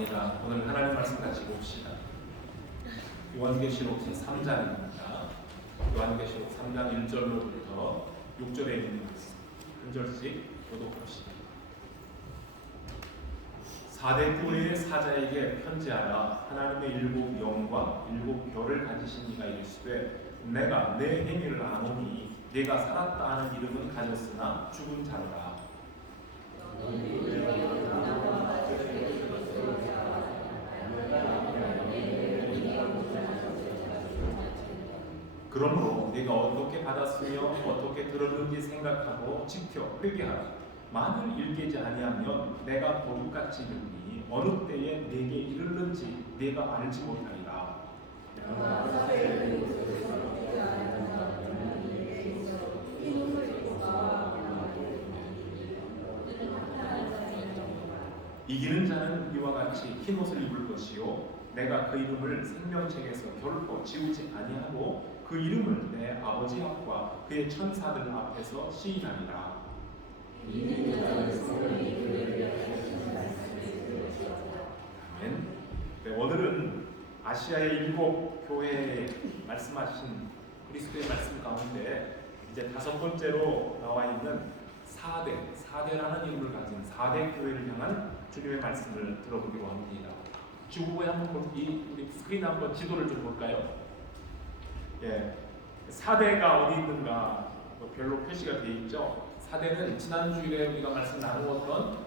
원합니다. 오늘 하나님 말씀 같이 봅시다. 요한계시록 제3장입니다. 요한계시록 3장 1절로부터 6절에 있는 말씀 한 절씩 교독합시다. 4대 교회의 사자에게 편지하라. 하나님의 일곱 영과 일곱 별을 가지신 이가 이르시되 내가 내 행위를 아노니 네가 살았다 하는 이름은 가졌으나 죽은 자로라. 그러므로 네가 어떻게 받았으며 어떻게 들었는지 생각하고 지켜 회개하라. 만일 일깨지 아니하면 내가 도둑같이 이르니 어느 때에 네게 이르는지 네가 알지 못하리라. 이기는 자는 이와 같이 흰 옷을 입을 것이요 내가 그 이름을 생명책에서 결코 지우지 아니하고 그 이름을 내 아버지 앞과 그의 천사들 앞에서 시인하리라. 아멘. 네, 오늘은 아시아의 일곱 교회에 말씀하신 그리스도의 말씀 가운데 이제 다섯 번째로 나와 있는 4대라는 이름을 가진 4대 교회를 향한 주님의 말씀을 들어보기로 합니다. 지구보에 한번 우리 스크린 한번 지도를 좀 볼까요? 예, 4대가 어디 있는가 별로 표시가 되어 있죠. 4대는 지난 주일에 우리가 말씀 나누었던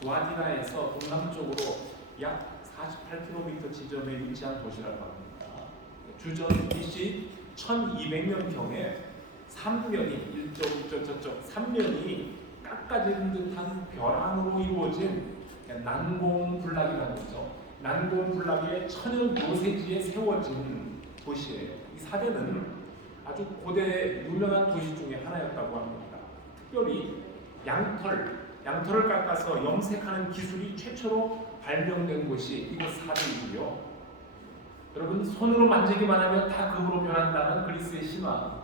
두아디라에서 동남쪽으로 약 48km 지점에 위치한 도시라고 합니다. 주전 BC 1200년경에 3면이 저쪽 3면이 깎아진 듯한 벼랑으로 이루어진 난공불락이라는 거죠. 난공불락의 천연 요새지에 세워진 도시예요. 이 4대는 아주 고대 유명한 도시 중에 하나였다고 합니다. 특별히 양털을 깎아서 염색하는 기술이 최초로 발명된 곳이 이곳 4대이고요. 여러분 손으로 만지기만 하면 다 금으로 변한다는 그리스의 신화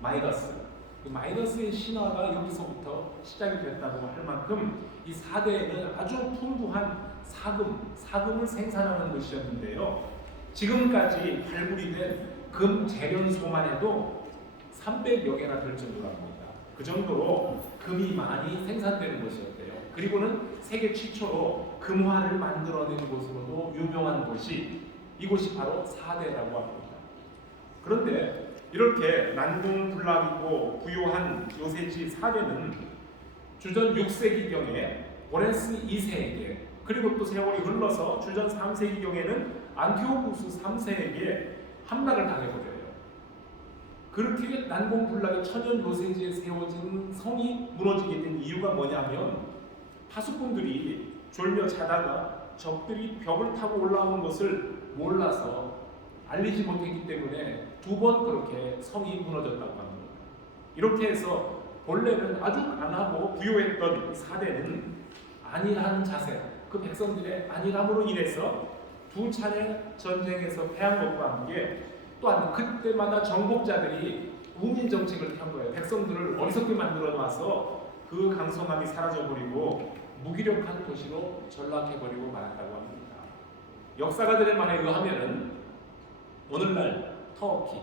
마이더스의 신화가 여기서부터 시작이 됐다고 할 만큼 이 4대에는 아주 풍부한 사금을 생산하는 곳이었는데요. 지금까지 발굴이 된 금 재련소만 해도 300여 개나 될 정도로 합니다. 그 정도로 금이 많이 생산되는 곳이었대요. 그리고는 세계 최초로 금화를 만들어낸 곳으로도 유명한 곳이 이곳이 바로 4대라고 합니다. 그런데 이렇게 난공불락이고 부요한 요새지 4대는 주전 6세기경에 오레스 2세에게 그리고 또 세월이 흘러서 주전 3세기경에는 안티오쿠스 3세에게 함락을 당해버려요. 그렇게 난공불락의 천연 요새지에 세워진 성이 무너지게 된 이유가 뭐냐면 파수꾼들이 졸며 자다가 적들이 벽을 타고 올라오는 것을 몰라서 알리지 못했기 때문에 2번 그렇게 성이 무너졌다고 합니다. 이렇게 해서 본래는 아주 강하고 부요했던 4대는 안일한 자세, 그 백성들의 안일함으로 인해서 2차례 전쟁에서 패한 것과 함께 또한 그때마다 정복자들이 우민 정책을 펴는 거예요. 백성들을 어리석게 만들어 놔서 그 강성함이 사라져버리고 무기력한 도시로 전락해버리고 말았다고 합니다. 역사가들의 말에 의하면은 오늘날 터키,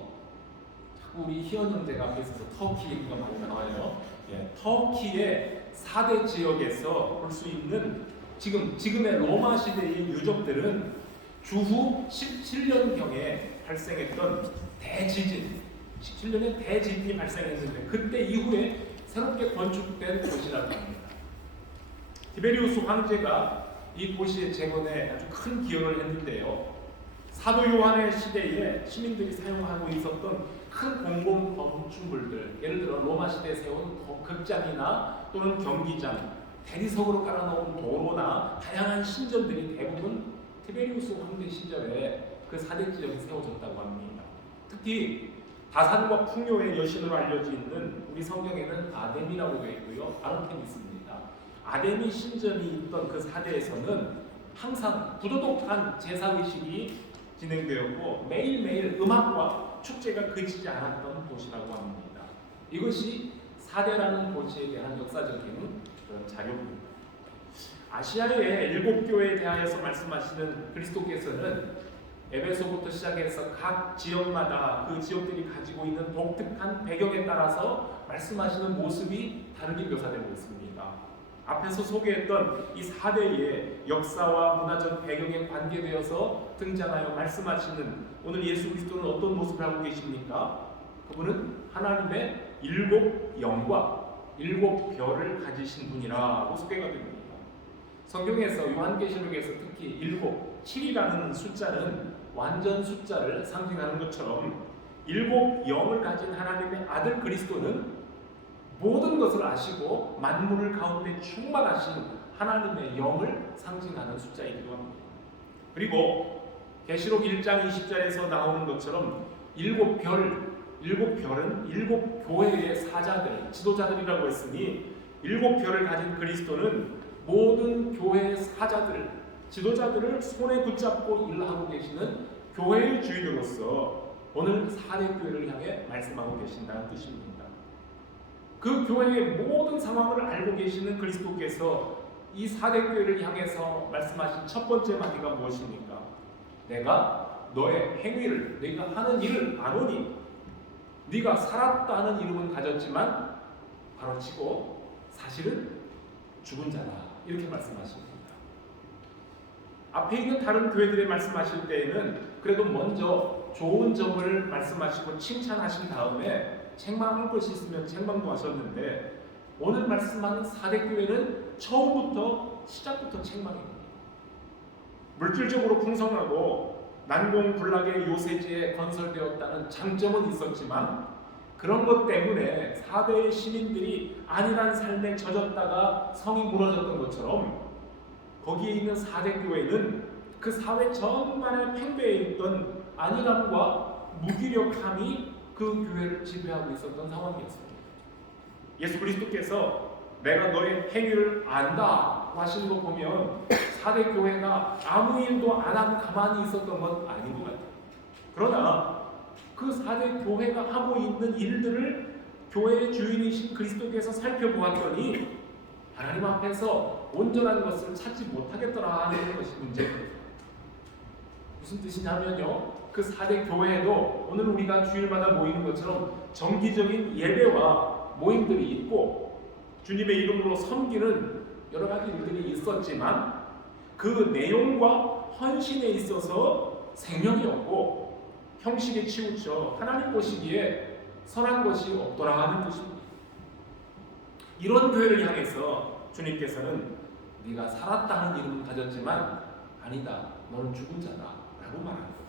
자꾸 우리 희연 형제가 앞에 있어서 터키 얘기가 많이 나와요. 예, 터키의 4대 지역에서 볼 수 있는 지금의 로마 시대의 유적들은 주후 17년경에 발생했던 대지진, 17년에 대지진이 발생했는데 그때 이후에 새롭게 건축된 도시라고 합니다. 티베리우스 황제가 이 도시의 재건에 아주 큰 기여를 했는데요. 사도 요한의 시대에 시민들이 사용하고 있었던 큰 공공 건축물들, 예를 들어 로마 시대에 세운 극장이나 또는 경기장, 대리석으로 깔아놓은 도로나 다양한 신전들이 대부분 티베리우스 황제 시절에 그 4대 지역에 세워졌다고 합니다. 특히 다산과 풍요의 여신으로 알려져 있는 우리 성경에는 아데미라고 되어 있고요. 아르테미스입니다. 아데미 신전이 있던 그 4대에서는 항상 부도덕한 제사의식이 진행되었고 매일매일 음악과 축제가 그치지 않았던 곳이라고 합니다. 이것이 4대라는 도시에 대한 역사적인 그런 자료입니다. 아시아의 7교회에 대하여서 말씀하시는 그리스도께서는 에베소부터 시작해서 각 지역마다 그 지역들이 가지고 있는 독특한 배경에 따라서 말씀하시는 모습이 다르게 묘사되고 있습니다. 앞에서 소개했던 이 4대의 역사와 문화적 배경에 관계되어서 등장하여 말씀하시는 오늘 예수 그리스도는 어떤 모습을 하고 계십니까? 그분은 하나님의 7 영과 7 별을 가지신 분이라고 소개가 됩니다. 성경에서 요한계시록에서 특히 7이라는 숫자는 완전 숫자를 상징하는 것처럼 7 영을 가진 하나님의 아들 그리스도는 모든 것을 아시고 만물을 가운데 충만하신 하나님의 영을 상징하는 숫자이기도 합니다. 그리고 계시록 1장 20절에서 나오는 것처럼 7 별은 7 교회의 사자들, 지도자들이라고 했으니 7 별을 가진 그리스도는 모든 교회의 사자들, 지도자들을 손에 붙잡고 일하고 계시는 교회의 주인으로서 오늘 4대 교회를 향해 말씀하고 계신다는 뜻입니다. 그 교회의 모든 상황을 알고 계시는 그리스도께서 이 4대 교회를 향해서 말씀하신 첫 번째 마디가 무엇입니까? 내가 너의 행위를, 네가 하는 일을 아노니 네가 살았다는 이름은 가졌지만 바로 치고 사실은 죽은 자다, 이렇게 말씀하십니다. 앞에 있는 다른 교회들의 말씀하실 때에는 그래도 먼저 좋은 점을 말씀하시고 칭찬하신 다음에 책망할 것이 있으면 책망도 하셨는데 오늘 말씀하는 4대 교회는 처음부터 시작부터 책망입니다. 물질적으로 풍성하고 난공불락의 요새지에 건설되었다는 장점은 있었지만 그런 것 때문에 4대의 시민들이 안일한 삶에 젖었다가 성이 무너졌던 것처럼 거기에 있는 4대 교회는 그 사회 전반에 팽배해 있던 안일함과 무기력함이 그 교회를 지배하고 있었던 상황이었습니다. 예수 그리스도께서 내가 너의 행위를 안다 하시는 거 보면 4대 교회가 아무 일도 안 하고 가만히 있었던 건 아닌 것 같아요. 그러나 그 4대 교회가 하고 있는 일들을 교회의 주인이신 그리스도께서 살펴보았더니 하나님 앞에서 온전한 것을 찾지 못하겠더라 하는 것이 문제입니다. 무슨 뜻이냐면요, 그 4대 교회에도 오늘 우리가 주일마다 모이는 것처럼 정기적인 예배와 모임들이 있고 주님의 이름으로 섬기는 여러 가지 일들이 있었지만 그 내용과 헌신에 있어서 생명이 없고 형식에 치우쳐 하나님 보시기에 선한 것이 없더라 하는 뜻입니다. 이런 교회를 향해서 주님께서는 네가 살았다는 이름은 가졌지만 아니다, 너는 죽은 자다 라고 말하는 거예요.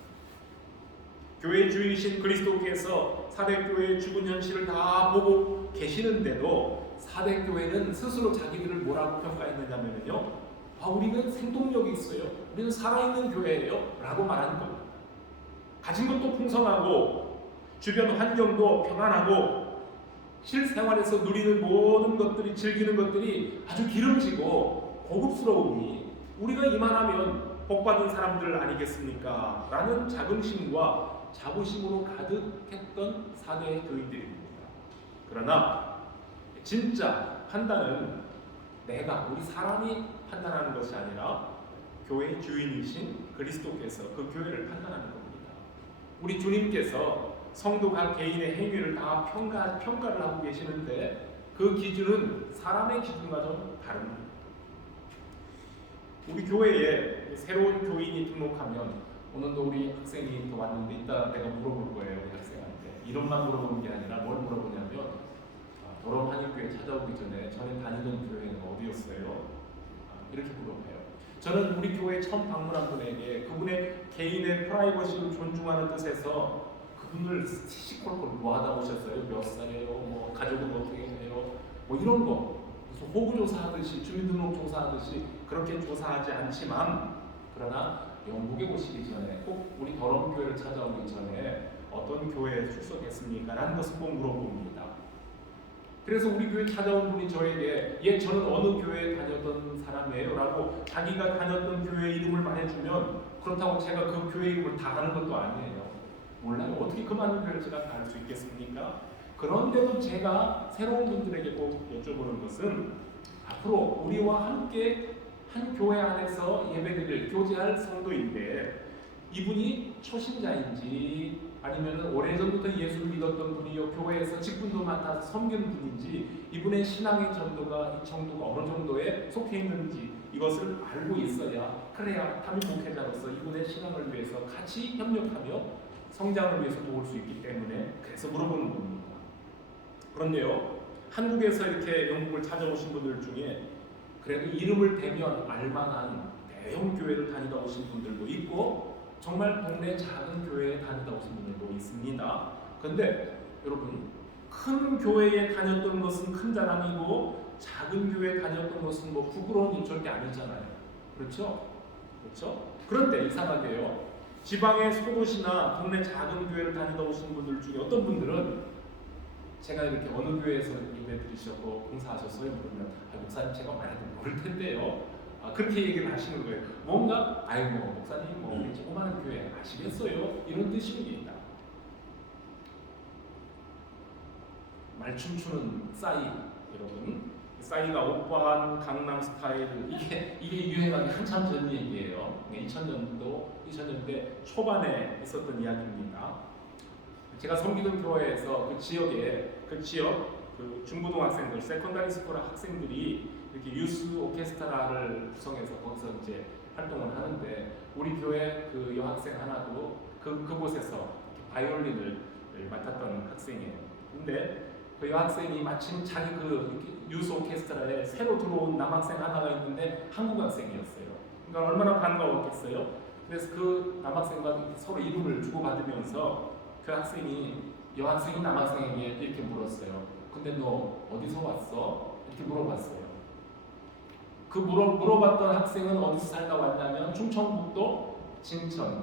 교회의 주인이신 그리스도께서 4대 교회의 죽은 현실을 다 보고 계시는데도 4대 교회는 스스로 자기들을 뭐라고 평가했느냐면요, 우리는 생동력이 있어요, 우리는 살아있는 교회예요 라고 말하는 겁니다. 가진 것도 풍성하고 주변 환경도 평안하고 실생활에서 누리는 모든 것들이, 즐기는 것들이 아주 기름지고 고급스러우니 우리가 이만하면 복받은 사람들 아니겠습니까? 라는 자긍심과 자부심으로 가득했던 4대의 교인들입니다. 그러나 진짜 판단은 우리 사람이 판단하는 것이 아니라 교회의 주인이신 그리스도께서 그 교회를 판단하는 겁니다. 우리 주님께서 성도 각 개인의 행위를 다 평가를 하고 계시는데 그 기준은 사람의 기준과 좀 다릅니다. 우리 교회에 새로운 교인이 등록하면 오늘도 우리 학생이 또 왔는데 이따 내가 물어볼 거예요. 우리 학생한테 이름만 물어보는 게 아니라 뭘 물어보냐면 도럼 한인교회 찾아오기 전에 다니던 교회는 어디였어요? 이렇게 물어봐요. 저는 우리 교회에 처음 방문한 분에게 그분의 개인의 프라이버시를 존중하는 뜻에서 그분을 시시콜콜 뭐 하다 오셨어요? 몇 살이에요? 뭐 가족은 어떻게 해요? 뭐 이런 거 무슨 호구 조사하듯이 주민등록 조사하듯이 그렇게 조사하지 않지만 그러나 영국에 오시기 전에 꼭 우리 더럼 교회를 찾아오기 전에 어떤 교회에 출석했습니까? 라는 것을 꼭 물어봅니다. 그래서 우리 교회 찾아온 분이 저에게 저는 어느 교회에 다녔던 사람이에요 라고 자기가 다녔던 교회 이름을 말해주면 그렇다고 제가 그 교회 이름을 다 아는 것도 아니에요. 몰라요. 어떻게 그 많은 교회를 제가 다 알 수 있겠습니까? 그런데도 제가 새로운 분들에게 꼭 여쭤보는 것은 앞으로 우리와 함께 한 교회 안에서 예배드릴 교제할 성도인데 이분이 초신자인지 아니면 오래전부터 예수를 믿었던 분이요 교회에서 직분도 맡아서 섬기는 분인지 이분의 신앙의 정도가 이 정도가 어느 정도에 속해 있는지 이것을 알고 있어야 그래야 담임 목회자로서 이분의 신앙을 위해서 같이 협력하며 성장을 위해서 도울 수 있기 때문에 그래서 물어보는 겁니다. 그런데요 한국에서 이렇게 영국을 찾아오신 분들 중에 그래도 이름을 대면 알만한 대형 교회를 다니다 오신 분들도 있고 정말 동네 작은 교회에 다니다 오신 분들도 있습니다. 그런데 여러분 큰 교회에 다녔던 것은 큰 자랑이고 작은 교회에 다녔던 것은 뭐 부끄러운 일 절대 아니잖아요. 그렇죠? 그렇죠? 그런데 이상하게요 지방의 소도시나 동네 작은 교회를 다니다 오신 분들 중에 어떤 분들은 제가 이렇게 어느 교회에서 예배 드리셨고 봉사하셨어요? 그러면 목사님 제가 많이 모를 텐데요. 그렇게 얘기를 하시는 거예요. 뭔가 아이고 목사님 뭐 우리 조그마한 교회 아시겠어요? 이런 뜻입니다. 말춤 추는 싸이 여러분 싸이가 오빠한 강남 스타일 이게 유행하기 한참 전 얘기예요. 2000년대 초반에 있었던 이야기입니다. 제가 섬기던 교회에서 그 지역 그 중고등학생들, 세컨다리 스쿨 학생들이 이렇게 유스 오케스트라를 구성해서 거기서 이제 활동을 하는데 우리 교회 그 여학생 하나도 그곳에서 바이올린을 맡았던 학생이에요. 근데 그 여학생이 마침 자기 그 유스 오케스트라에 새로 들어온 남학생 하나가 있는데 한국 학생이었어요. 그러니까 얼마나 반가웠겠어요. 그래서 그 남학생과 서로 이름을 주고받으면서 그 여학생이 남학생에게 이렇게 물었어요. 근데 너 어디서 왔어? 이렇게 물어봤어요. 그 물어봤던 학생은 어디서 살다 왔냐면 충청북도 진천이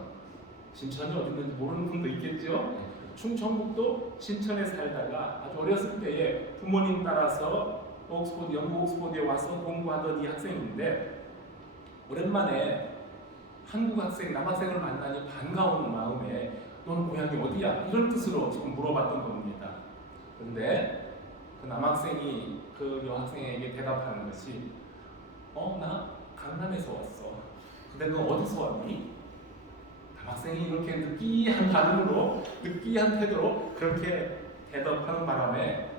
어디 있는지 모르는 분도 있겠죠? 충청북도 진천에 살다가 아주 어렸을 때에 부모님 따라서 영국 옥스퍼드에 와서 공부하던 이 학생인데 오랜만에 한국 학생, 남학생을 만나니 반가운 마음에 너는 고향이 어디야? 이런 뜻으로 지금 물어봤던 겁니다. 그런데 그 남학생이 그 여학생에게 대답하는 것이 나 강남에서 왔어. 근데 너 어디서 왔니? 남학생이 이렇게 느끼한 반응으로 느끼한 태도로 그렇게 대답하는 바람에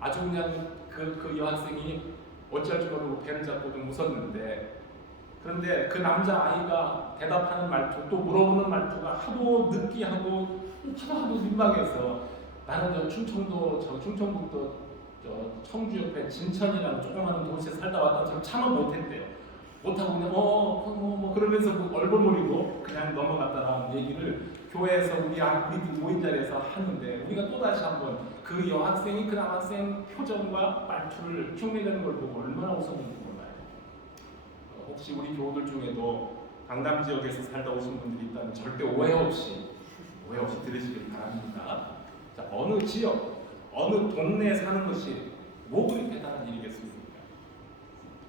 아주 그냥 그 여학생이 어찌할 줄 모르고 배를 잡고 좀 웃었는데 그런데 그 남자아이가 대답하는 말투 또 물어보는 말투가 하도 느끼하고 하도 민망해서 나는 충청북도 청주 옆에 진천이라는 조그마한 도시에 살다 왔다 좀 참아 못했대요. 못하고 그냥 뭐 그러면서 얼버무리고 그냥 넘어갔다라는 얘기를 교회에서 우리들 모인 자리에서 하는데 우리가 또다시 한번 그 여학생이 그 남학생 표정과 말투를 흉내내는 걸 보고 얼마나 웃었는지 몰라요. 혹시 우리 교우들 중에도 강남 지역에서 살다 오신 분들이 있다면 절대 오해 없이 들으시길 바랍니다. 자, 어느 지역, 어느 동네에 사는 것이 뭐 그리 대단한 일이겠습니까?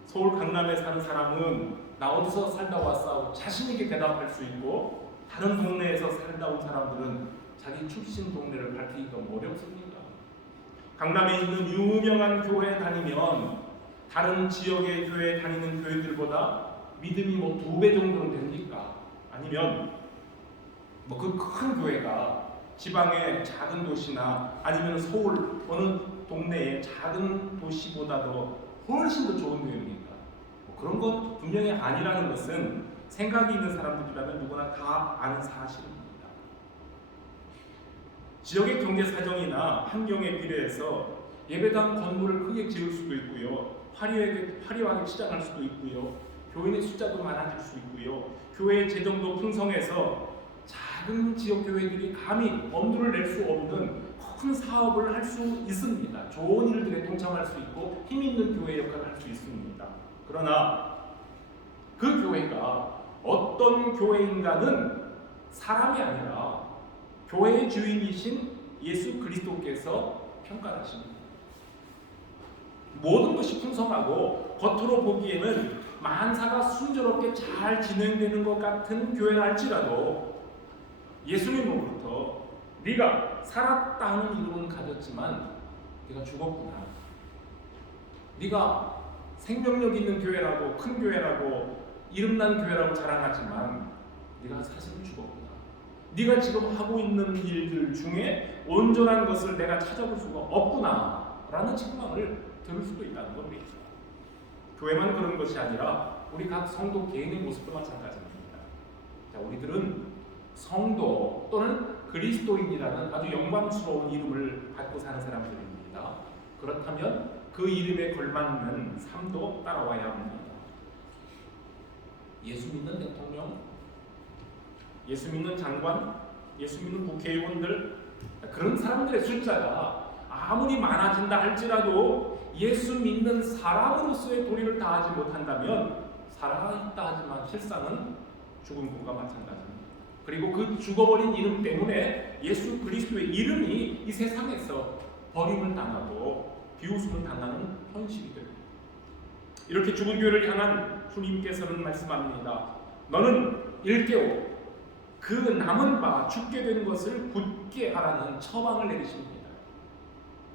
서울 강남에 사는 사람은 나 어디서 살다 왔어 자신 있게 대답할 수 있고 다른 동네에서 살다 온 사람들은 자기 출신 동네를 밝히기가 어렵습니다. 강남에 있는 유명한 교회에 다니면 다른 지역의 교회에 다니는 교회들보다 믿음이 뭐 2배 정도는 됩니까? 아니면 뭐 그 큰 교회가 지방의 작은 도시나 아니면 서울 어느 동네의 작은 도시보다도 훨씬 더 좋은 교회입니까? 뭐 그런 건 분명히 아니라는 것은 생각이 있는 사람들이라면 누구나 다 아는 사실입니다. 지역의 경제 사정이나 환경에 비례해서 예배당 건물을 크게 지을 수도 있고요. 화려하게 치장할 수도 있고요. 교인의 숫자도 많아질 수 있고요. 교회의 재정도 풍성해서 작은 지역 교회들이 감히 엄두를 낼 수 없는 큰 사업을 할 수 있습니다. 좋은 일들에 동참할 수 있고 힘 있는 교회 역할을 할 수 있습니다. 그러나 그 교회가 어떤 교회인가는 사람이 아니라 교회의 주인이신 예수 그리스도께서 평가하십니다. 모든 것이 풍성하고 겉으로 보기에는 만사가 순조롭게 잘 진행되는 것 같은 교회라 할지라도 예수님으로부터 네가 살았다 하는 이름은 가졌지만 네가 죽었구나. 네가 생명력 있는 교회라고, 큰 교회라고, 이름난 교회라고 자랑하지만 네가 사실은 죽었구나. 네가 지금 하고 있는 일들 중에 온전한 것을 내가 찾아볼 수가 없구나 라는 책망을 들을 수도 있다는 겁니다. 교회만 그런 것이 아니라 우리 각 성도 개인의 모습도 마찬가지입니다. 자, 우리들은 성도 또는 그리스도인이라는 아주 영광스러운 이름을 갖고 사는 사람들입니다. 그렇다면 그 이름에 걸맞는 삶도 따라와야 합니다. 예수 믿는 대통령, 예수 믿는 장관, 예수 믿는 국회의원들, 그런 사람들의 숫자가 아무리 많아진다 할지라도 예수 믿는 사람으로서의 도리를 다하지 못한다면 살아있다 하지만 실상은 죽은 것과 마찬가지입니다. 그리고 그 죽어버린 이름 때문에 예수 그리스도의 이름이 이 세상에서 버림을 당하고 비웃음을 당하는 현실이 됩니다. 이렇게 죽은 교회를 향한 주님께서는 말씀합니다. 너는 일깨워 그 남은 바 죽게 된 것을 굳게 하라는 처방을 내리십니다.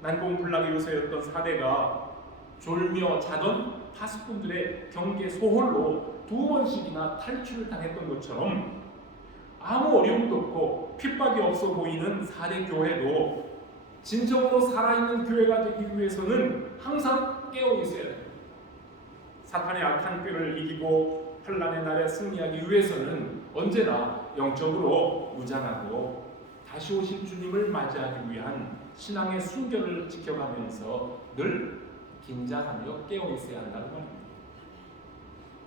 난공불락의 요새였던 사대가 졸며 자던 파수꾼들의 경계 소홀로 2번씩이나 탈출을 당했던 것처럼 아무 어려움도 없고 핍박이 없어 보이는 사대 교회도 진정으로 살아있는 교회가 되기 위해서는 항상 깨어 있어야 됩니다. 사탄의 악한 꾀를 이기고 환난의 날에 승리하기 위해서는 언제나 영적으로 무장하고 다시 오실 주님을 맞이하기 위한 신앙의 순결을 지켜가면서 늘 긴장하며 깨어 있어야 한다는 말입니다.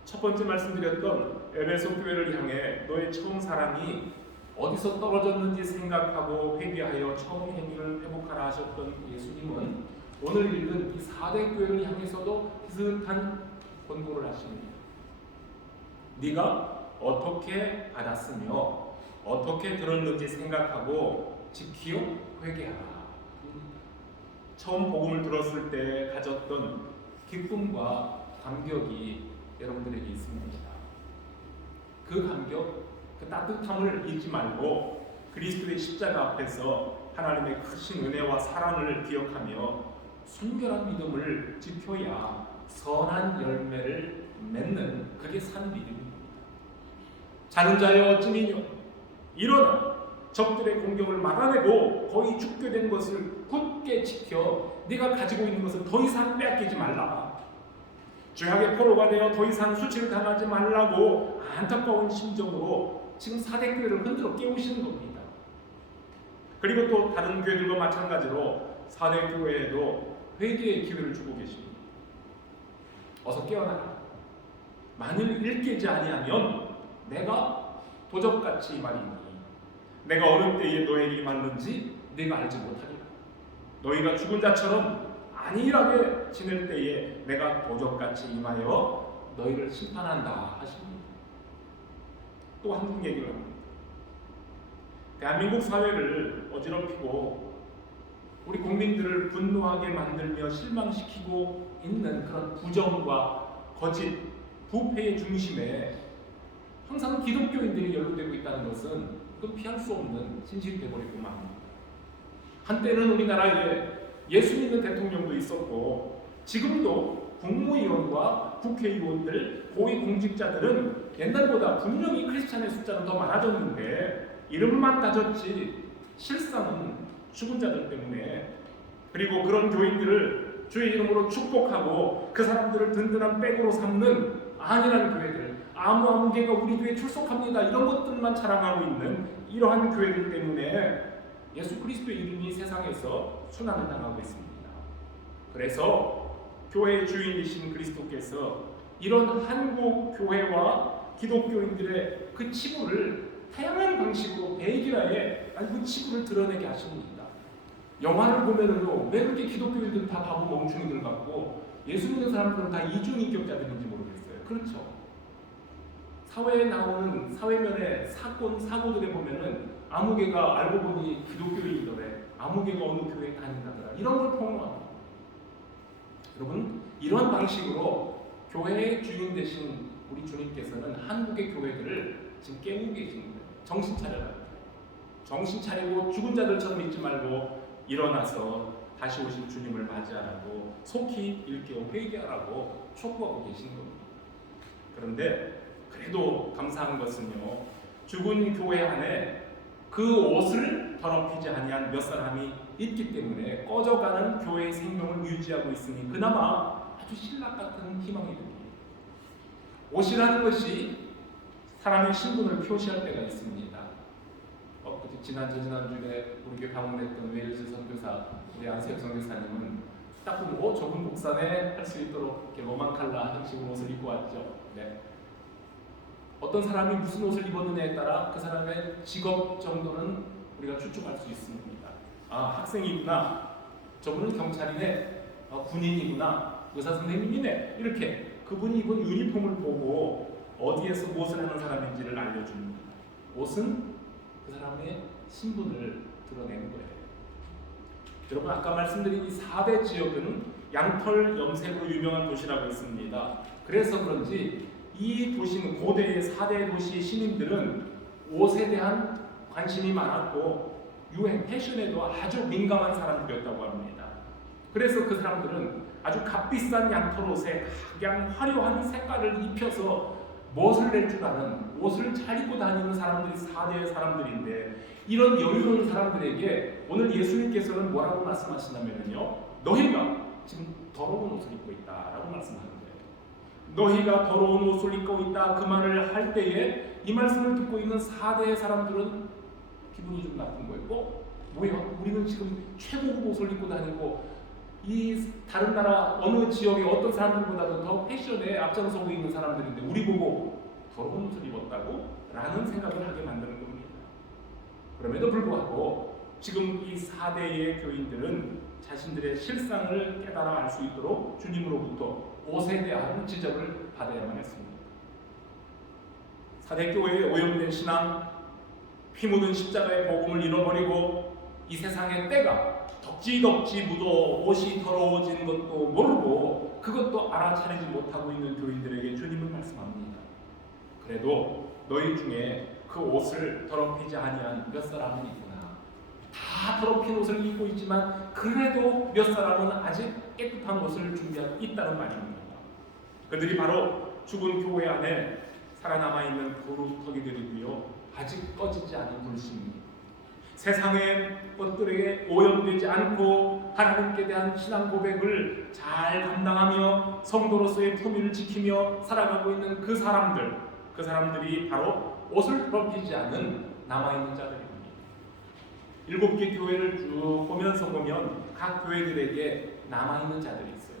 첫 번째 말씀드렸던 에베소 교회를 향해 너의 처음 사랑이 어디서 떨어졌는지 생각하고 회개하여 처음 행위를 회복하라 하셨던 예수님은 오늘 읽은 이 4대 교회를 향해서도 비슷한 권고를 하십니다. 네가 어떻게 받았으며 어떻게 들었는지 생각하고 지키어 회개하라. 처음 복음을 들었을 때 가졌던 기쁨과 감격이 여러분들에게 있습니다. 그 감격, 그 따뜻함을 잊지 말고 그리스도의 십자가 앞에서 하나님의 크신 은혜와 사랑을 기억하며 순결한 믿음을 지켜야 선한 열매를 맺는 그게 산 믿음입니다. 자는 자여 어찌니뇨 일어나 적들의 공격을 막아내고 거의 죽게 된 것을 굳게 지켜 네가 가지고 있는 것을 더 이상 빼앗기지 말라. 죄악의 포로가 되어 더 이상 수치를 당하지 말라고 안타까운 심정으로 지금 4대 교회를 흔들어 깨우시는 겁니다. 그리고 또 다른 교회들과 마찬가지로 4대 교회에도 회개의 기회를 주고 계십니다. 어서 깨어나라. 만일 일깨지 아니하면 내가 도적같이 말이니 내가 어느 때에 너에게 임하는지 네가 알지 못하리라. 너희가 죽은 자처럼 안일하게 지낼 때에 내가 도적같이 임하여 너희를 심판한다 하십니다. 또 한국 얘기를 합니다. 대한민국 사회를 어지럽히고 우리 국민들을 분노하게 만들며 실망시키고 있는 그런 부정과 거짓, 부패의 중심에 항상 기독교인들이 연루되고 있다는 것은 그건 피할 수 없는 진실이 되어버리고 맙니다. 한때는 우리나라에 예수 믿는 대통령도 있었고 지금도 국무위원과 국회의원들, 고위공직자들은 옛날보다 분명히 크리스찬의 숫자는 더 많아졌는데 이름만 따졌지 실상은 죽은 자들 때문에, 그리고 그런 교인들을 주의 이름으로 축복하고 그 사람들을 든든한 백으로 삼는 안일한 교회들, 아무 개가 우리 교회에 출석합니다 이런 것들만 자랑하고 있는 이러한 교회들 때문에 예수 그리스도의 이름이 세상에서 순환을 당하고 있습니다. 그래서 교회의 주인이신 그리스도께서 이런 한국 교회와 기독교인들의 그 치부를 다양한 방식으로 베이기라에 그 치부를 드러내게 하십니다. 영화를 보면은요, 왜 그렇게 기독교인들은 다 바보 멍충이들 같고 예수 믿는 사람들은 다 이중인격자들인지 모르겠어요. 그렇죠. 사회에 나오는 사회면의 사건, 사고들에 보면은 아무개가 알고 보니 기독교인이더래, 아무개가 어느 교회에 다닌다더라, 이런 걸 폭로합니다. 여러분, 이런 방식으로 교회의 주인 되신 우리 주님께서는 한국의 교회들을 지금 깨우고 계신 거예요. 정신 차려라. 정신 차리고 죽은 자들처럼 있지 말고 일어나서 다시 오실 주님을 맞이하라고 속히 일깨워 회개하라고 촉구하고 계시는 겁니다. 그런데 그래도 감사한 것은요, 죽은 교회 안에 그 옷을 더럽히지 아니한 몇 사람이 있기 때문에 꺼져가는 교회의 생명을 유지하고 있으니 그나마 아주 신락 같은 희망이 됩니다. 옷이라는 것이 사람의 신분을 표시할 때가 있습니다. 지난주에 우리 교회 방문했던 웨일즈 선교사 우리 안세혁 선교사님은 딱 보고 저분 목사네 할 수 있도록 이렇게 로망칼라 형식의 옷을 입고 왔죠. 네. 어떤 사람이 무슨 옷을 입었느냐에 따라 그 사람의 직업 정도는 우리가 추측할 수 있습니다. 아, 학생이구나. 저분은 경찰이네. 군인이구나. 의사 선생님이네. 이렇게 그분이 입은 유니폼을 보고 어디에서 무엇을 하는 사람인지를 알려줍니다. 옷은 그 사람의 신분을 드러내는 거예요. 여러분, 아까 말씀드린 이 4대 지역은 양털 염색으로 유명한 도시라고 했습니다. 그래서 그런지 이 도시는 고대의 4대 도시 시민들은 옷에 대한 관심이 많았고 유행, 패션에도 아주 민감한 사람들이었다고 합니다. 그래서 그 사람들은 아주 값비싼 양털옷에 각양 화려한 색깔을 입혀서 멋을 낼 줄 아는 옷을 잘 입고 다니는 사람들이 4대의 사람들인데, 이런 여유로운 사람들에게 오늘 예수님께서는 뭐라고 말씀하시냐면요, 너희가 지금 더러운 옷을 입고 있다라고 말씀하는 거예요. 너희가 더러운 옷을 입고 있다, 그 말을 할 때에 이 말씀을 듣고 있는 4대의 사람들은 기분이 좀 나쁜 거예요. 뭐야? 우리는 지금 최고급 옷을 입고 다니고 이 다른 나라 어느 지역의 어떤 사람들보다도 더 패션에 앞장서고 있는 사람들인데 우리 보고 더러운 옷을 입었다고? 라는 생각을 하게 만드는 겁니다. 그럼에도 불구하고 지금 이 4대의 교인들은 자신들의 실상을 깨달아 알 수 있도록 주님으로부터 옷에 대한 지적을 받아야만 했습니다. 4대 교회의 오염된 신앙, 피 묻은 십자가의 복음을 잃어버리고 이 세상의 때가 덕지덕지 묻어 옷이 더러워진 것도 모르고 그것도 알아차리지 못하고 있는 교인들에게 주님은 말씀합니다. 그래도 너희 중에 그 옷을 더럽히지 아니한 몇 사람은 있구나. 다 더럽힌 옷을 입고 있지만 그래도 몇 사람은 아직 깨끗한 옷을 준비하고 있다는 말입니다. 그들이 바로 죽은 교회 안에 살아남아 있는 거룩터기들이고요, 아직 꺼지지 않은 불신입니다. 세상의 것들에게 오염되지 않고 하나님께 대한 신앙 고백을 잘 감당하며 성도로서의 품위를 지키며 살아가고 있는 그 사람들이 바로 옷을 더럽히지 않는 남아있는 자들입니다. 7개 교회를 쭉 보면 각 교회들에게 남아있는 자들이 있어요.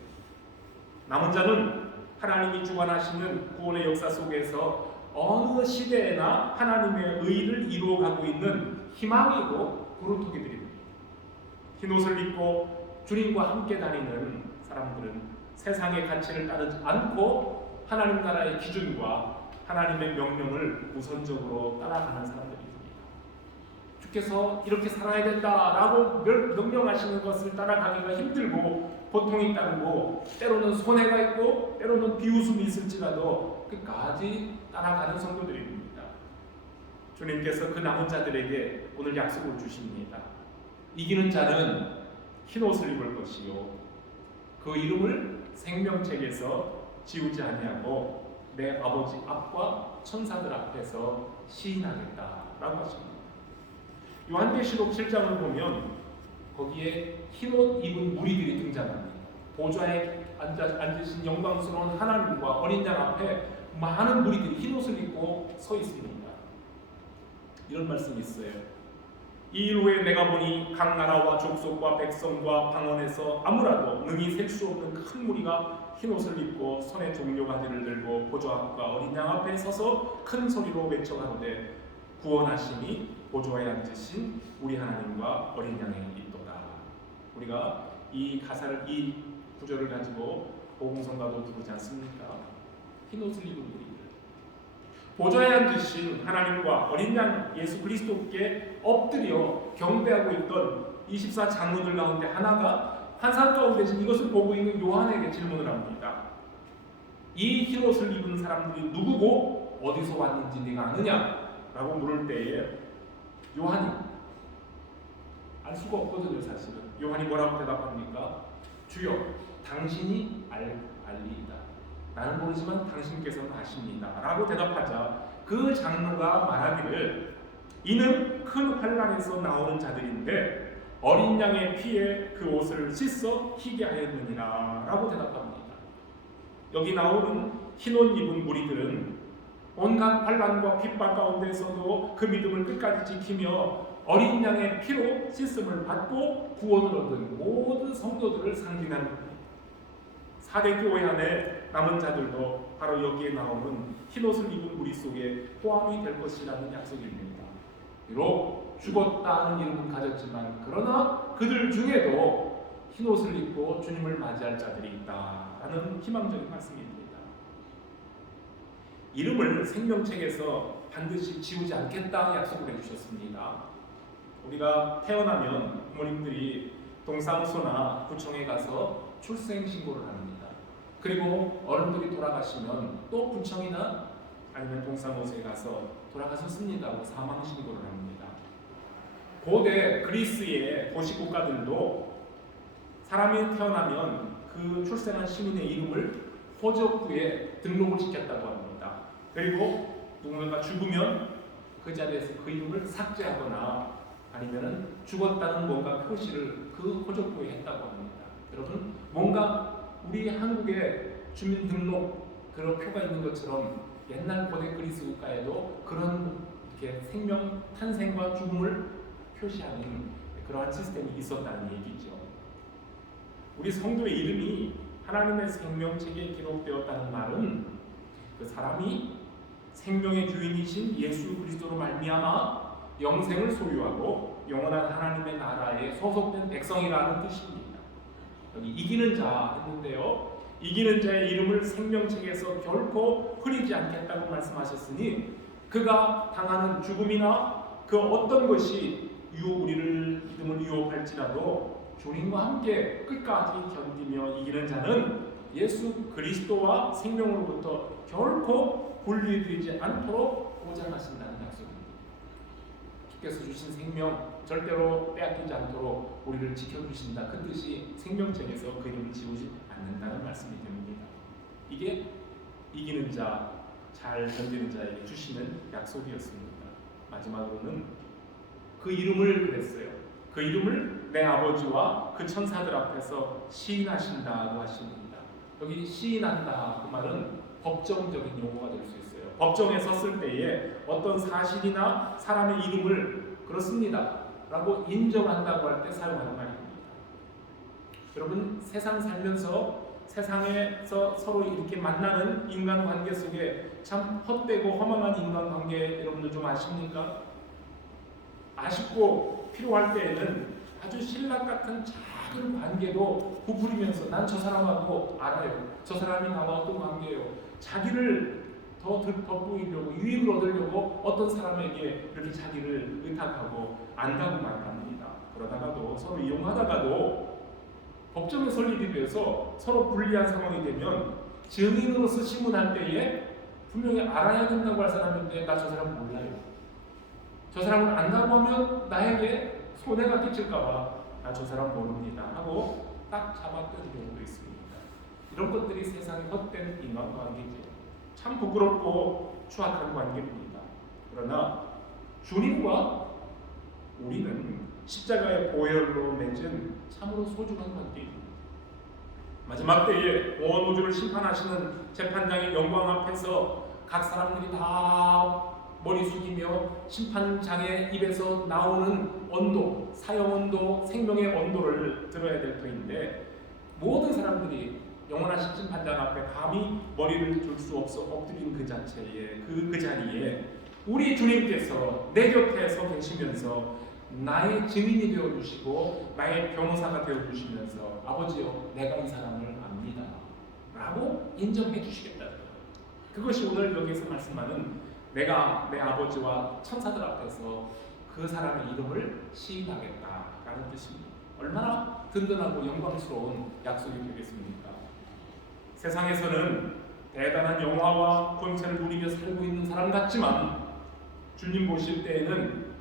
남은 자는 하나님이 주관하시는 구원의 역사 속에서 어느 시대에나 하나님의 의를 이루어가고 있는 희망이고 구루토기들입니다. 흰옷을 입고 주님과 함께 다니는 사람들은 세상의 가치를 따르지 않고 하나님 나라의 기준과 하나님의 명령을 우선적으로 따라가는 사람들입니다. 주께서 이렇게 살아야 된다라고 명령하시는 것을 따라가기가 힘들고 고통이 따르고 때로는 손해가 있고 때로는 비웃음이 있을지라도 끝까지 따라가는 성도들입니다. 주님께서 그 남은 자들에게 오늘 약속을 주십니다. 이기는 자는 흰옷을 입을 것이요 그 이름을 생명책에서 지우지 아니하고 내 아버지 앞과 천사들 앞에서 시인하겠다라고 하십니다. 요한계시록 7장을 보면 거기에 흰옷 입은 무리들이 등장합니다. 보좌에 앉으신 영광스러운 하나님과 어린 양 앞에 많은 무리들이 흰옷을 입고 서 있습니다. 이런 말씀이 있어요. 이 일 후에 내가 보니 각 나라와 족속과 백성과 방언에서 아무라도 능히 셀 수 없는 큰 무리가 흰옷을 입고 손에 종려가지를 들고 보좌 앞과 어린 양 앞에 서서 큰 소리로 외쳐가는데 구원하시니 보좌에 앉으신 우리 하나님과 어린 양에 있도다. 우리가 이 구절을 가지고 복음성가도 부르지 않습니까? 흰옷을 입은 우리들, 보좌에 앉으신 하나님과 어린 양 예수 그리스도께 엎드려 경배하고 있던 24 장로들 가운데 하나가 환상 가운데 이것을 보고 있는 요한에게 질문을 합니다. 이 흰옷을 입은 사람들이 누구고 어디서 왔는지 네가 아느냐? 라고 물을 때에 요한이 알 수가 없거든요, 사실은. 요한이 뭐라고 대답합니까? 주여, 당신이 알리이다. 나는 모르지만 당신께서는 아십니다. 라고 대답하자 그 장로가 말하기를 이는 큰 환난에서 나오는 자들인데 어린 양의 피에 그 옷을 씻어 희게 하였느니라 라고 대답합니다. 여기 나오는 흰옷 입은 무리들은 온갖 환난과 핍박 가운데서도 그 믿음을 끝까지 지키며 어린 양의 피로 씻음을 받고 구원을 얻은 모든 성도들을 상징하는 겁니다. 4대 교회 안에 남은 자들도 바로 여기에 나오는 흰옷을 입은 무리 속에 포함이 될 것이라는 약속입니다. 비록 죽었다는 이름은 가졌지만 그러나 그들 중에도 흰옷을 입고 주님을 맞이할 자들이 있다라는 희망적인 말씀입니다. 이름을 생명책에서 반드시 지우지 않겠다 약속을 해주셨습니다. 우리가 태어나면 부모님들이 동사무소나 구청에 가서 출생신고를 합니다. 그리고 어른들이 돌아가시면 또 구청이나 아니면 동사무소에 가서 돌아가셨습니다 하고 사망신고를 합니다. 고대 그리스의 도시국가들도 사람이 태어나면 그 출생한 시민의 이름을 호적부에 등록을 시켰다고 합니다. 그리고 누군가 죽으면 그 자리에서 그 이름을 삭제하거나 아니면 죽었다는 뭔가 표시를 그 호적부에 했다고 합니다. 여러분, 뭔가 우리 한국의 주민등록 그런 표가 있는 것처럼 옛날 고대 그리스 국가에도 그런 이렇게 생명 탄생과 죽음을 표시하는 그러한 시스템이 있었다는 얘기죠. 우리 성도의 이름이 하나님의 생명책에 기록되었다는 말은 그 사람이 생명의 주인이신 예수 그리스도로 말미암아 영생을 소유하고 영원한 하나님의 나라에 소속된 백성이라는 뜻입니다. 여기 이기는 자 했는데요. 이기는 자의 이름을 생명책에서 결코 흐리지 않겠다고 말씀하셨으니 그가 당하는 죽음이나 그 어떤 것이 우리를 믿음을 유혹할지라도 주님과 함께 끝까지 견디며 이기는 자는 예수 그리스도와 생명으로부터 결코 분리되지 않도록 보장하신다는 약속입니다. 주께서 주신 생명 절대로 빼앗기지 않도록 우리를 지켜주신다. 그 뜻이 생명책에서 그 이름을 지우지 않는다는 말씀이 됩니다. 이게 이기는 자, 잘 견디는 자에게 주시는 약속이었습니다. 마지막으로는 그 이름을 그랬어요. 그 이름을 내 아버지와 그 천사들 앞에서 시인하신다고 하십니다. 여기 시인한다 그 말은 법정적인 용어가 될 수 있어요. 법정에 섰을 때에 어떤 사실이나 사람의 이름을 그렇습니다 라고 인정한다고 할 때 사용하는 말입니다. 여러분, 세상 살면서 세상에서 서로 이렇게 만나는 인간관계 속에 참 헛되고 허망한 인간관계 여러분들 좀 아십니까? 아쉽고 필요할 때에는 아주 신랑 같은 작은 관계도 부풀리면서 난 저 사람하고 알아요. 저 사람이 나와 어떤 관계예요. 자기를 더 돋보이려고 유익을 얻으려고 어떤 사람에게 이렇게 자기를 의탁하고 안다고 말합니다. 그러다가도 서로 이용하다가도 법정에 설 일이 돼서 서로 불리한 상황이 되면 증인으로서 신문할 때에 분명히 알아야 된다고 할 사람인데 나 저 사람 몰라요. 저 사람을 안다고 하면 나에게 손해가 끼칠까봐 나 저 사람 모릅니다 하고 딱 잡았던 경우도 있습니다. 이런 것들이 세상의 헛된 인간관계죠. 참 부끄럽고 추악한 관계입니다. 그러나 주님과 우리는 십자가의 보혈로 맺은 참으로 소중한 관계입니다. 마지막 때에 온 우주를 심판하시는 재판장의 영광 앞에서 각 사람들이 다 머리 숙이며 심판장의 입에서 나오는 온도, 사형 온도, 생명의 온도를 들어야 될 터인데 모든 사람들이 영원하신 심판장 앞에 감히 머리를 들 수 없어 엎드린 그 자체에 그 자리에 우리 주님께서 내 곁에 서 계시면서 나의 증인이 되어주시고 나의 변호사가 되어주시면서 아버지여 내가 이 사람을 압니다 라고 인정해 주시겠다는 거예요. 그것이 오늘 여기서 말씀하는 내가 내 아버지와 천사들 앞에서 그 사람의 이름을 시인하겠다라는 뜻입니다. 얼마나 든든하고 영광스러운 약속이 되겠습니까? 세상에서는 대단한 영화와 권세를 누리며 살고 있는 사람 같지만 주님 보실 때에는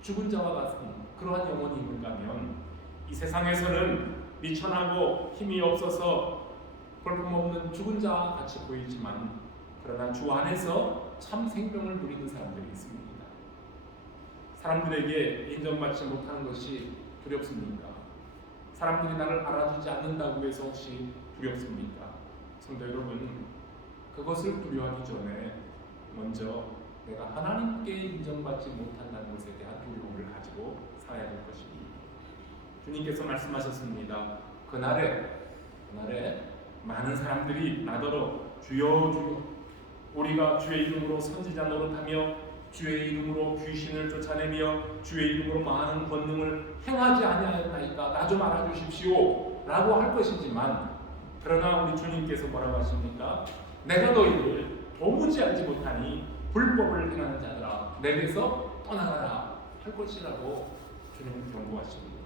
죽은 자와 같습니다. 그러한 영혼이 있는가 하면 이 세상에서는 미천하고 힘이 없어서 볼품없는 죽은 자 같이 보이지만 그러나 주 안에서 참 생명을 누리는 사람들이 있습니다. 사람들에게 인정받지 못하는 것이 두렵습니까? 사람들이 나를 알아주지 않는다고 해서 혹시 두렵습니까? 성도 여러분, 그것을 두려워하기 전에 먼저 내가 하나님께 인정받지 못한다는 것에 대한 두려움을 가지고 살아야 될 것입니다. 주님께서 말씀하셨습니다. 그날에 많은 사람들이 나더러 주여 주여 우리가 주의 이름으로 선지자 노릇하며 주의 이름으로 귀신을 쫓아내며 주의 이름으로 많은 권능을 행하지 아니하였나이까 나 좀 알아주십시오 라고 할 것이지만, 그러나 우리 주님께서 뭐라고 하십니까? 내가 너희를 도무지 알지 못하니 불법을 행하는 자들아 내게서 떠나가라 할 것이라고 주님은 경고하십니다.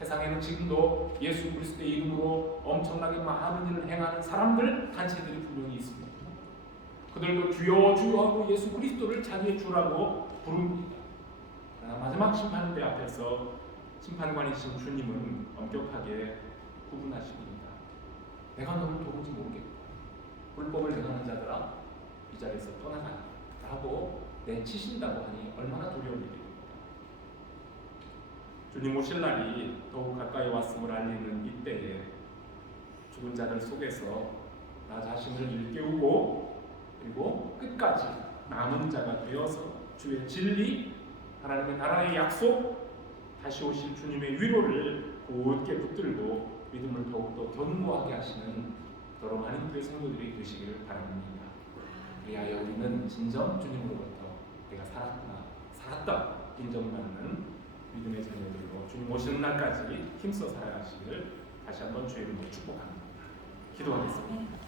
세상에는 지금도 예수 그리스도의 이름으로 엄청나게 많은 일을 행하는 사람들, 단체들이 분명히 있습니다. 그들도 주여 주여 하고 예수 그리스도를 자기의 주라고 부릅니다. 그러나 마지막 심판대 앞에서 심판관이신 주님은 엄격하게 구분하십니다. 내가 너를 도무지 모르겠다. 불법을 행하는 자들아 이 자리에서 떠나가라 라고 내치신다고 하니 얼마나 두려운 일입니까? 주님 오실 날이 더욱 가까이 왔음을 알리는 이때에 죽은 자들 속에서 나 자신을 일깨우고 그리고 끝까지 남은 자가 되어서 주의 진리, 하나님의 나라의 약속, 다시 오실 주님의 위로를 곧게 붙들고 믿음을 더욱더 견고하게 하시는 여러 많은 교회 성도들이 되시기를 바랍니다. 그리하여 우리는 진정 주님으로부터 내가 살았다 인정받는 믿음의 자녀들로 주님 오시는 날까지 힘써 살아가시기를 다시 한번 주의 이름으로 축복합니다. 기도하겠습니다.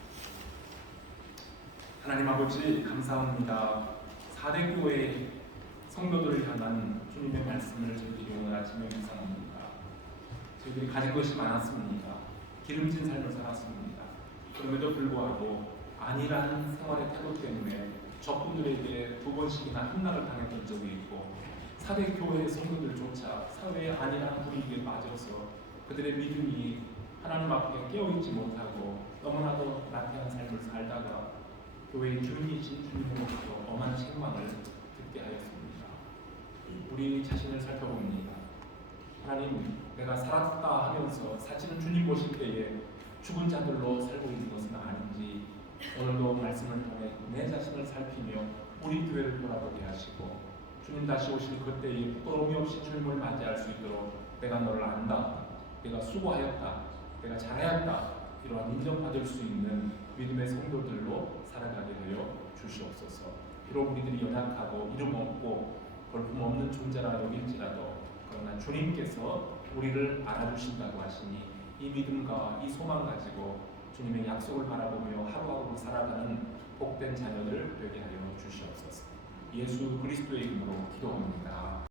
하나님 아버지 감사합니다. 4대 교회 성도들을 향한 주님의 말씀을 저희들이 오늘 아침에 묵상합니다. 저희들이 가진 것이 많았습니다. 기름진 삶을 살았습니다. 그럼에도 불구하고 안일한 생활의 태도 때문에 적군들에게 2번씩이나 함락을 당했던 적이 있고, 4대 교회 성도들조차 사회의 안일한 분위기에 빠져서 그들의 믿음이 하나님 앞에 깨어있지 못하고 너무나도 나태한 삶을 살다가 교회의 주인이신 주님으로부터 엄한 책망을 듣게 하였습니다. 우리 자신을 살펴봅니다. 하나님, 내가 살았다 하면서 사실은 주님 보실 때에 죽은 자들로 살고 있는 것은 아닌지 오늘도 말씀을 통해 내 자신을 살피며 우리 교회를 돌아보게 하시고, 주님 다시 오실 그때에 부끄러움이 없이 주님을 맞이할 수 있도록 내가 너를 안다, 내가 수고하였다, 내가 잘하였다 이러한 인정받을 수 있는 믿음의 성도들로 살아가게 되어 주시옵소서. 비록 우리들이 연약하고 이름 없고 볼품 없는 존재라 여길지라도 그러나 주님께서 우리를 알아주신다고 하시니 이 믿음과 이 소망 가지고 주님의 약속을 바라보며 하루하루 살아가는 복된 자녀들 되게 하여 주시옵소서. 예수 그리스도의 이름으로 기도합니다.